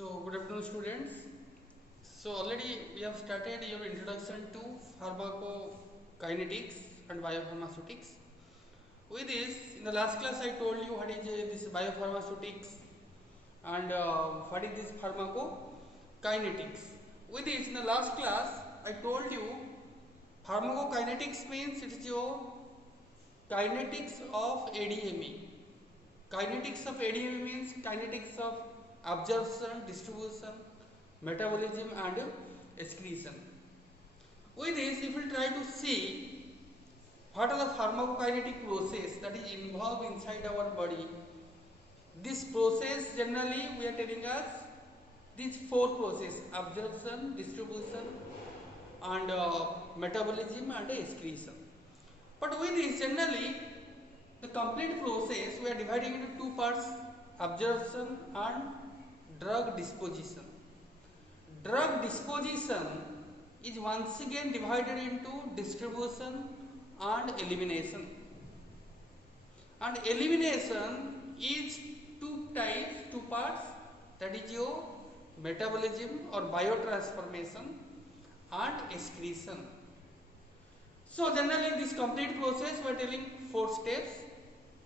So, good afternoon, students. So, already we have started your introduction to pharmacokinetics and biopharmaceutics. With this, in the last class, I told you what is this biopharmaceutics and what is this pharmacokinetics. With this, in the last class, I told you pharmacokinetics means it is your kinetics of ADME. Kinetics of ADME means kinetics of absorption, distribution, metabolism and excretion. With this, if we try to see what are the pharmacokinetic process that is involved inside our body, this process generally we are telling us these four processes: absorption, distribution and metabolism and excretion. But with this, generally the complete process we are dividing into two parts: absorption and drug disposition. Drug disposition is once again divided into distribution and elimination. And elimination is two types, two parts, that is your metabolism or biotransformation and excretion. So generally this complete process we are telling four steps,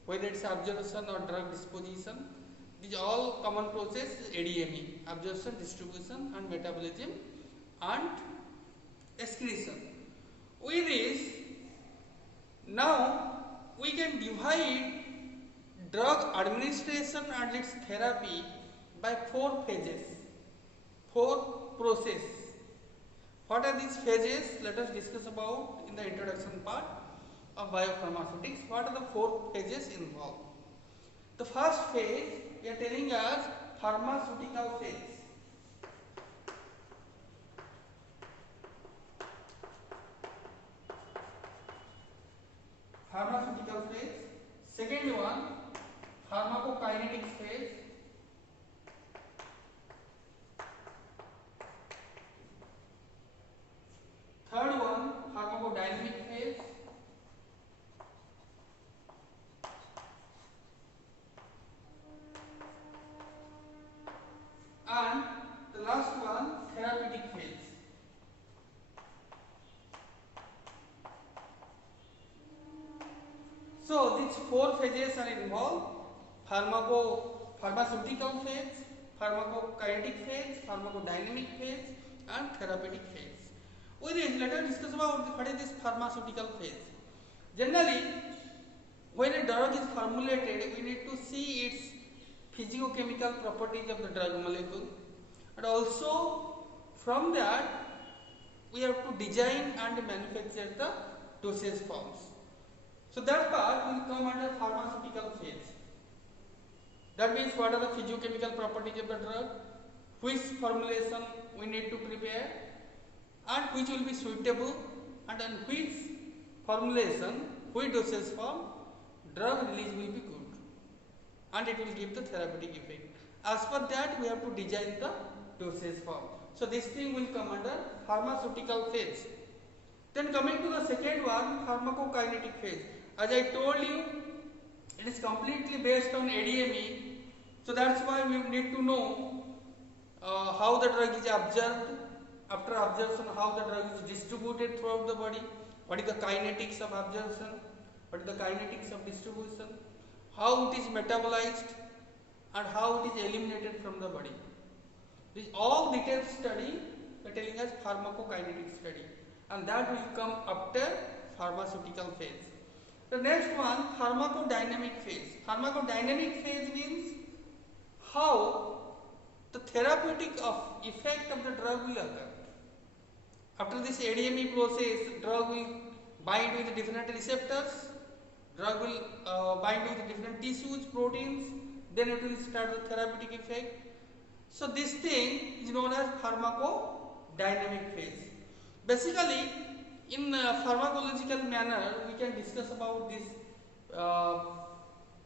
whether it's absorption or drug disposition. These all common process ADME: absorption, distribution and metabolism and excretion. With this, now we can divide drug administration and its therapy by four phases, four process. What are these phases? Let us discuss about in the introduction part of biopharmaceutics. What are the four phases involved? The first phase we are telling as pharmaceutical phase. Pharmaceutical phase. Second one, pharmacokinetic phase. Third one, pharmacodynamic phase. And the last one, therapeutic phase. So these four phases are involved: pharmaceutical phase, pharmacokinetic phase, pharmacodynamic phase and therapeutic phase. With this, let us discuss about what is this pharmaceutical phase. Generally, when a drug is formulated, we need to see its physicochemical properties of the drug molecule, and also from that we have to design and manufacture the dosage forms. So that part will come under pharmaceutical phase. That means what are the physicochemical properties of the drug, which formulation we need to prepare and which will be suitable, and on which formulation, which dosage form, drug release will be good and it will give the therapeutic effect. As per that, we have to design the dosage form. So this thing will come under pharmaceutical phase. Then coming to the second one, pharmacokinetic phase. As I told you, it is completely based on ADME. So that's why we need to know how the drug is absorbed. After absorption, how the drug is distributed throughout the body. What is the kinetics of absorption? What is the kinetics of distribution? How it is metabolized and how it is eliminated from the body. This all detailed study we are telling us pharmacokinetic study, and that will come after pharmaceutical phase. The next one, pharmacodynamic phase. Pharmacodynamic phase means how the therapeutic effect of the drug will occur. After this ADME process, drug will bind with different receptors, drug will bind with different tissues, proteins, then it will start the therapeutic effect. So this thing is known as pharmacodynamic phase. Basically, in pharmacological manner, we can discuss about this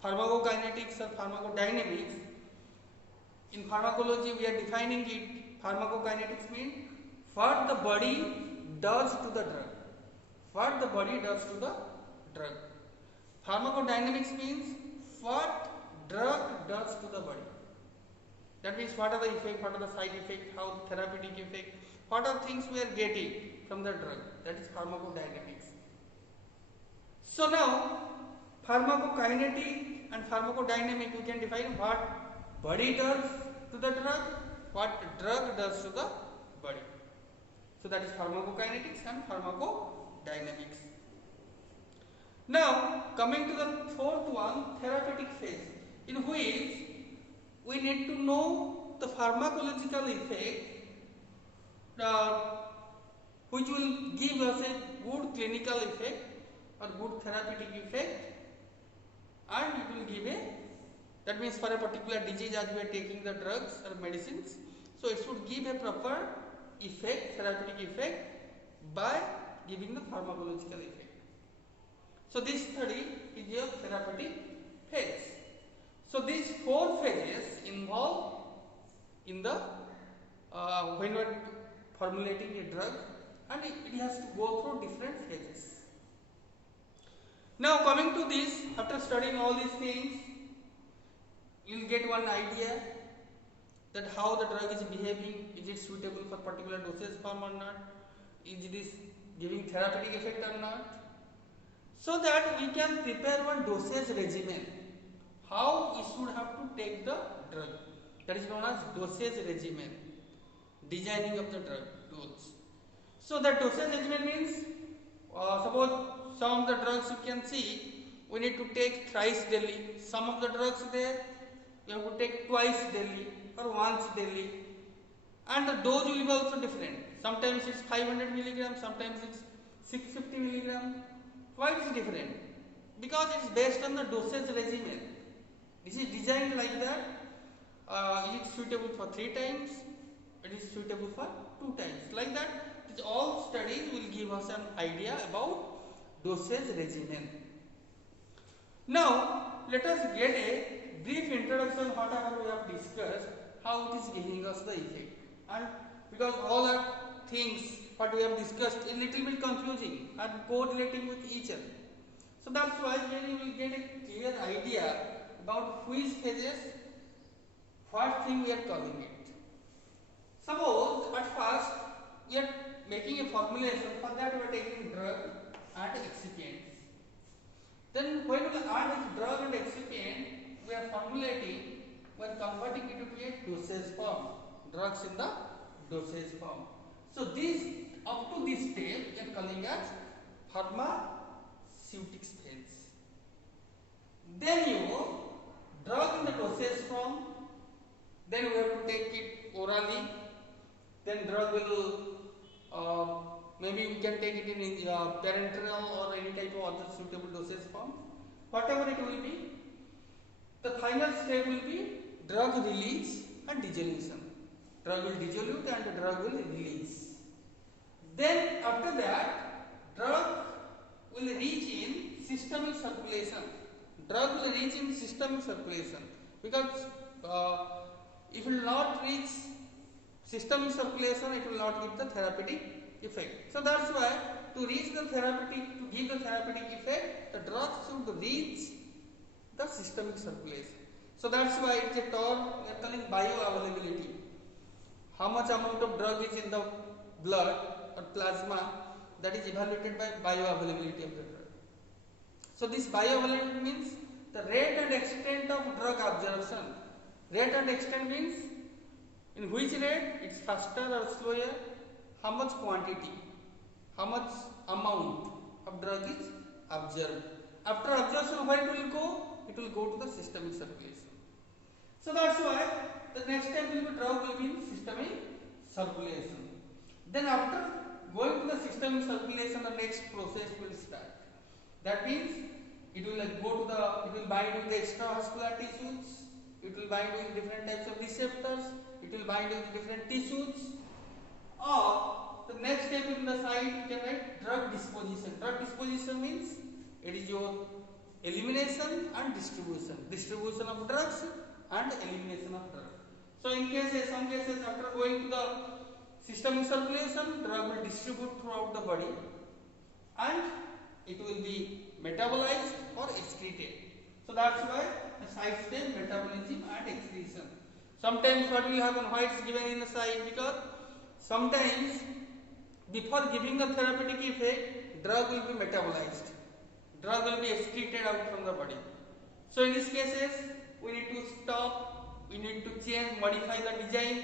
pharmacokinetics or pharmacodynamics. In pharmacology, we are defining it. Pharmacokinetics means what the body does to the drug. What the body does to the drug. Pharmacodynamics means what drug does to the body. That means what are the effect, what are the side effect, how the therapeutic effect, what are things we are getting from the drug. That is pharmacodynamics. So now pharmacokinetic and pharmacodynamic, we can define what body does to the drug, what drug does to the body. So that is pharmacokinetics and pharmacodynamics. Now coming to the fourth one, therapeutic phase, in which we need to know the pharmacological effect which will give us a good clinical effect or good therapeutic effect, and it will give a, that means for a particular disease as we are taking the drugs or medicines, so it should give a proper effect, therapeutic effect by giving the pharmacological effect. So this study is your therapeutic phase. So these four phases involved in the when we are formulating a drug, and it has to go through different phases. Now coming to this, after studying all these things, you will get one idea that how the drug is behaving, is it suitable for particular dosage form or not, is it is giving therapeutic effect or not, so that we can prepare one dosage regimen, how we should have to take the drug. That is known as dosage regimen, designing of the drug dose. So that dosage regimen means, suppose some of the drugs you can see we need to take thrice daily, some of the drugs there we have to take twice daily or once daily, and the dose will be also different. Sometimes it's 500 milligram, sometimes it's 650 milligram. Why it is different? Because it is based on the dosage regimen. This is designed like that. It is suitable for 3 times, it is suitable for 2 times. Like that, all studies will give us an idea about dosage regimen. Now, let us get a brief introduction whatever we have discussed, how it is giving us the effect. And because all are things what we have discussed is little bit confusing and correlating with each other. So that's why here you will get a clear idea about which phases, what thing we are calling it. Suppose at first we are making a formulation, for that we are taking drug and excipients. Then when we add this drug and excipient, we are formulating, we are converting it to a dosage form, drugs in the dosage form. So this, up to this step we are calling as pharmaceutics phase. Then you drug in the dosage form, then we have to take it orally, then drug will maybe we can take it in parenteral or any type of other suitable dosage form, whatever it will be. The final step will be drug release and dissolution. Drug will dissolute and the drug will release. Then after that, drug will reach in systemic circulation. Drug will reach in systemic circulation, because if it will not reach systemic circulation, it will not give the therapeutic effect. So that's why to reach the therapeutic, to give the therapeutic effect, the drug should reach the systemic circulation. So that's why it's a term we are calling bioavailability. How much amount of drug is in the blood or plasma, that is evaluated by bioavailability of the drug. So this bioavailability means the rate and extent of drug absorption. Rate and extent means in which rate it's faster or slower, how much quantity, how much amount of drug is absorbed. After absorption, where it will go? It will go to the systemic circulation. So that's why the next step will be drug will be in systemic circulation. Then after going to the systemic circulation, the next process will start. That means it will go to the, it will bind with the extravascular tissues, it will bind with different types of receptors, it will bind with different tissues. Or the next step in the side you can write drug disposition. Drug disposition means it is your elimination and distribution. Distribution of drugs and elimination of drugs. So in cases, some cases after going to the systemic circulation, drug will distribute throughout the body and it will be metabolized or excreted. So that's why the side step metabolism and excretion. Sometimes what will happen, why it's given in the side, because sometimes before giving the therapeutic effect, drug will be metabolized, drug will be excreted out from the body. So in these cases, we need to stop, we need to change, modify the design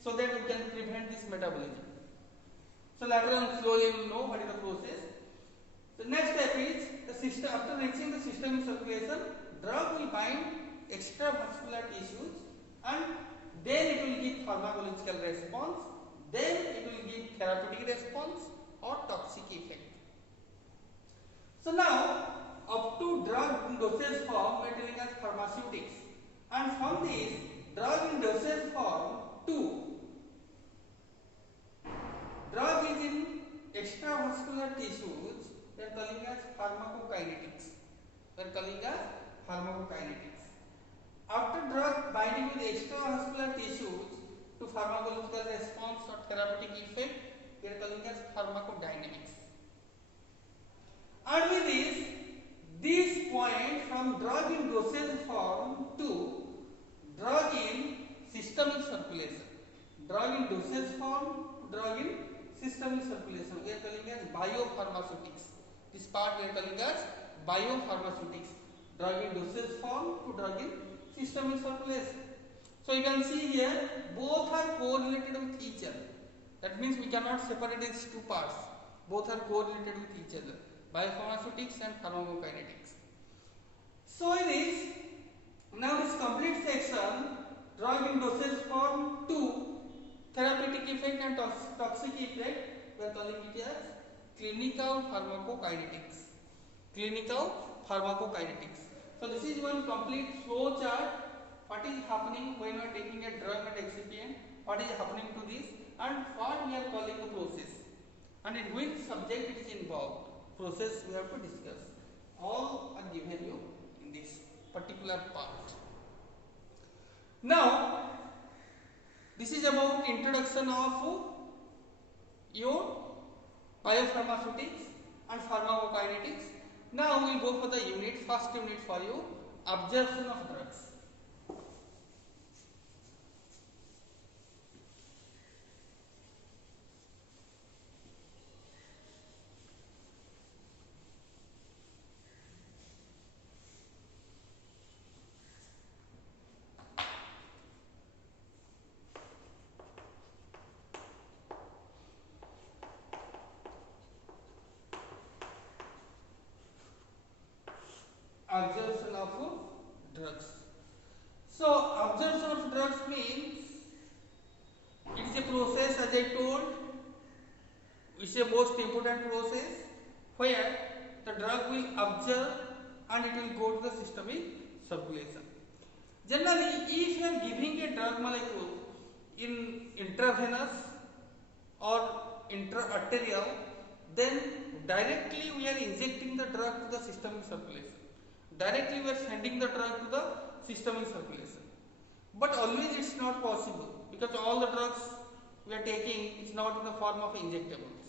so that we can prevent this metabolism. So later on slowly you will know what is the process. The next step is the system. After reaching the systemic circulation, drug will bind extravascular tissues and then it will give pharmacological response, then it will give therapeutic response or toxic effect. So now up to drug in dosage form we are telling as pharmaceutics, and from this drug in dosage form to drug is in extravascular tissues, we are calling as pharmacokinetics. We are calling as pharmacokinetics. After drug binding with extravascular tissues to pharmacological response or therapeutic effect, we are calling as pharmacodynamics. And with this point from drug in dosage form to drug in systemic circulation, drug in dosage form to drug in systemic circulation, we are calling as biopharmaceutics. This part we are calling as biopharmaceutics. Drug in dosage form to drug in systemic circulation. So you can see here both are correlated with each other. That means we cannot separate these two parts. Both are correlated with each other. Biopharmaceutics and pharmacokinetics. So it is now this complete section, drug in dosage form to therapeutic effect and toxic effect, we are calling it as clinical pharmacokinetics. Clinical pharmacokinetics. So this is one complete flow chart. What is happening when we are taking a drug and excipient? What is happening to this? And what we are calling the process? And in which subject it is involved? Process we have to discuss. All are given you in this particular part. Now, this is about introduction of your biopharmaceutics and pharmacokinetics. Now we will go for the unit, first unit for you, absorption of drugs. Absorption of drugs. So absorption of drugs means it is a process, as I told, it's a most important process where the drug will absorb and it will go to the systemic circulation. Generally, if you are giving a drug molecule in intravenous or intra-arterial, then directly we are injecting the drug to the systemic circulation. Directly we are sending the drug to the systemic circulation. But always it's not possible because all the drugs we are taking is not in the form of injectables.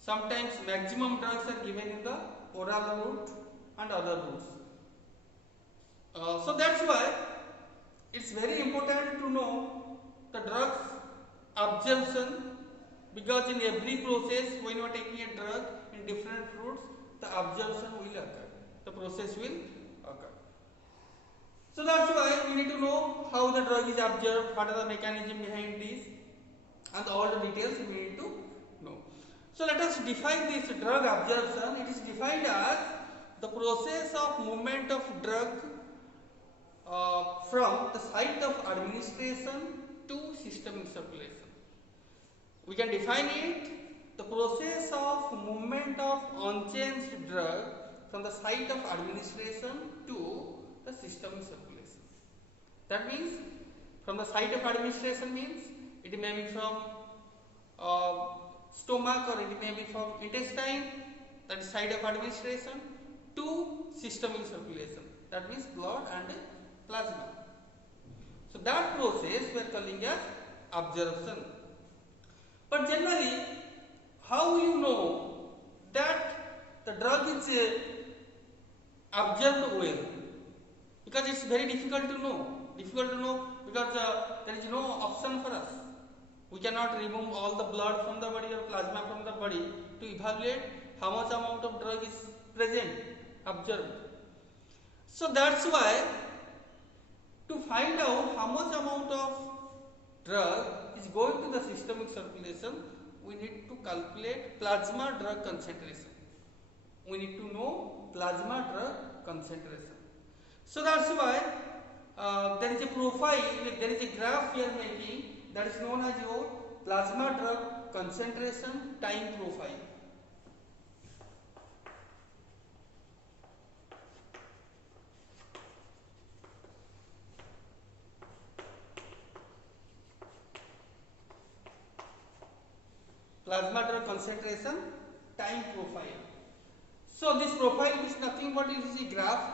Sometimes maximum drugs are given in the oral route and other routes. So that's why it's very important to know the drug's absorption, because in every process when you are taking a drug in different routes, the absorption will occur. The process will occur. So that's why we need to know how the drug is absorbed, what are the mechanism behind this, and all the details we need to know. So let us define this drug absorption. It is defined as the process of movement of drug from the site of administration to systemic circulation. We can define it, the process of movement of unchanged drug from the site of administration to the systemic circulation. That means from the site of administration means it may be from stomach or it may be from intestine, that is site of administration, to systemic circulation, that means blood and plasma. So that process we are calling as absorption. But generally, how you know that the drug is absorbed well? Because it's very difficult to know. Difficult to know because there is no option for us. We cannot remove all the blood from the body or plasma from the body to evaluate how much amount of drug is present, observed. So that's why to find out how much amount of drug is going to the systemic circulation, we need to calculate plasma drug concentration. We need to know plasma drug concentration. So that's why there is a profile, there is a graph we are making that is known as your plasma drug concentration time profile. Plasma drug concentration time profile. So this profile is nothing but it is a graph.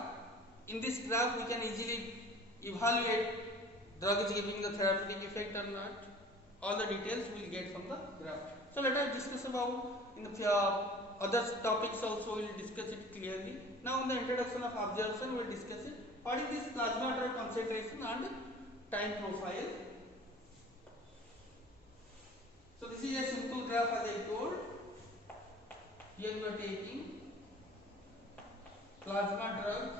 In this graph we can easily evaluate drug is giving the therapeutic effect or not. All the details we will get from the graph. So let us discuss about in the other topics also we will discuss it clearly. Now in the introduction of observation we will discuss it. What is this plasma drug concentration and time profile? So this is a simple graph as I told. Here we are taking plasma drug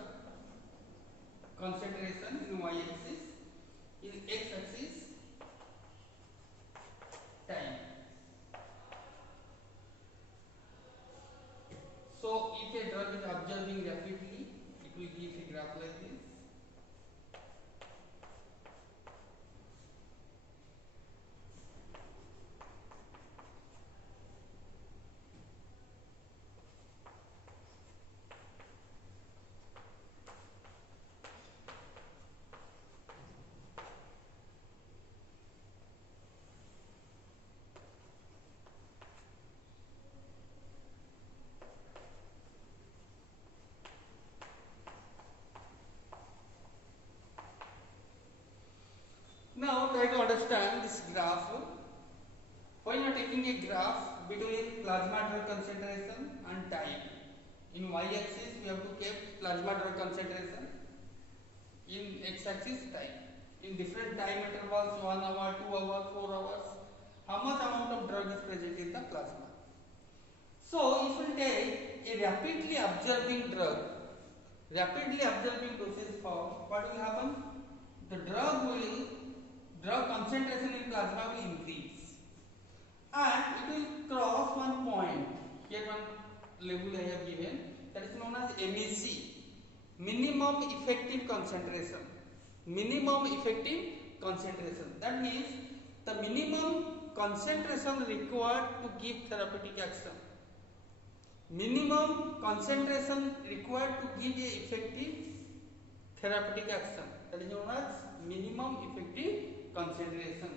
concentration in y-axis, in x-axis time. So if a drug is observing rapidly, it will give a graph like this. Now try to understand this graph. When you are taking a graph between plasma drug concentration and time, in y-axis we have to keep plasma drug concentration, in x-axis time. In different time intervals, 1 hour, 2 hours, 4 hours, how much amount of drug is present in the plasma. So if we take a rapidly absorbing drug, rapidly absorbing dosage form, what will happen? The drug concentration in plasma will increase and it will cross one point. Here one label I have given, that is known as MEC, minimum effective concentration. Minimum effective concentration, that means the minimum concentration required to give therapeutic action. Minimum concentration required to give a effective therapeutic action, that is known as minimum effective concentration.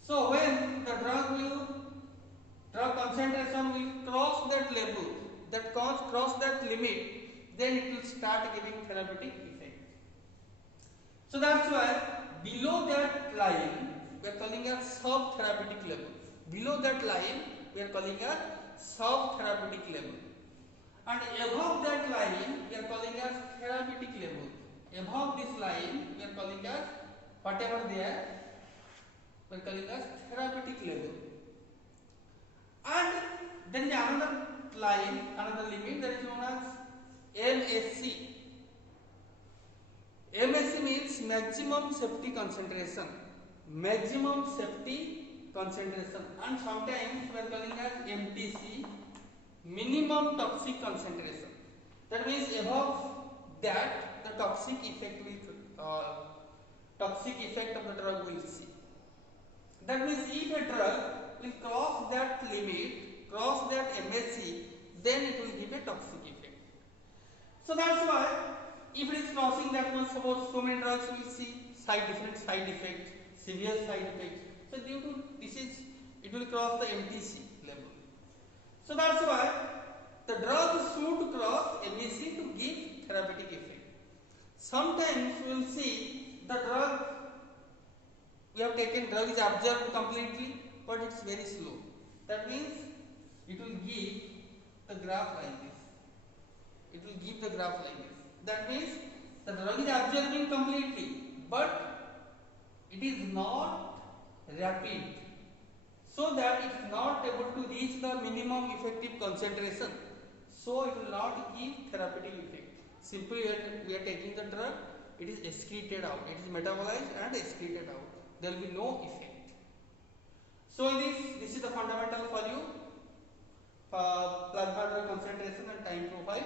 So when the drug concentration will cross that level, that cross that limit, then it will start giving therapeutic effect. So that's why below that line we are calling as sub-therapeutic level. Below that line we are calling as sub-therapeutic level. And above that line we are calling as therapeutic level. Above this line we are calling as whatever there, we are calling as therapeutic level. And there is another line, another limit that is known as MSC. MSC means maximum safety concentration. Maximum safety concentration, and sometimes we are calling as MTC, minimum toxic concentration. That means above that the toxic effect of the drug will see. That means if a drug will cross that limit, cross that MSC, then it will give a toxic effect. So that's why if it is crossing that much, suppose so many drugs will see different side effects, severe side effects. So due to this it will cross the MTC level. So that's why the drug should cross MSC to give therapeutic effect. Sometimes we will see the drug we have taken, drug is absorbed completely, but it's very slow. That means it will give the graph like this. It will give the graph like this. That means the drug is absorbing completely, but it is not rapid, so that it is not able to reach the minimum effective concentration, so it will not give therapeutic effect. Simply we are taking the drug, it is excreted out, it is metabolized and excreted out, there will be no effect. So this is the fundamental value, plasma drug concentration and time profile.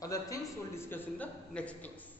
Other things we will discuss in the next class.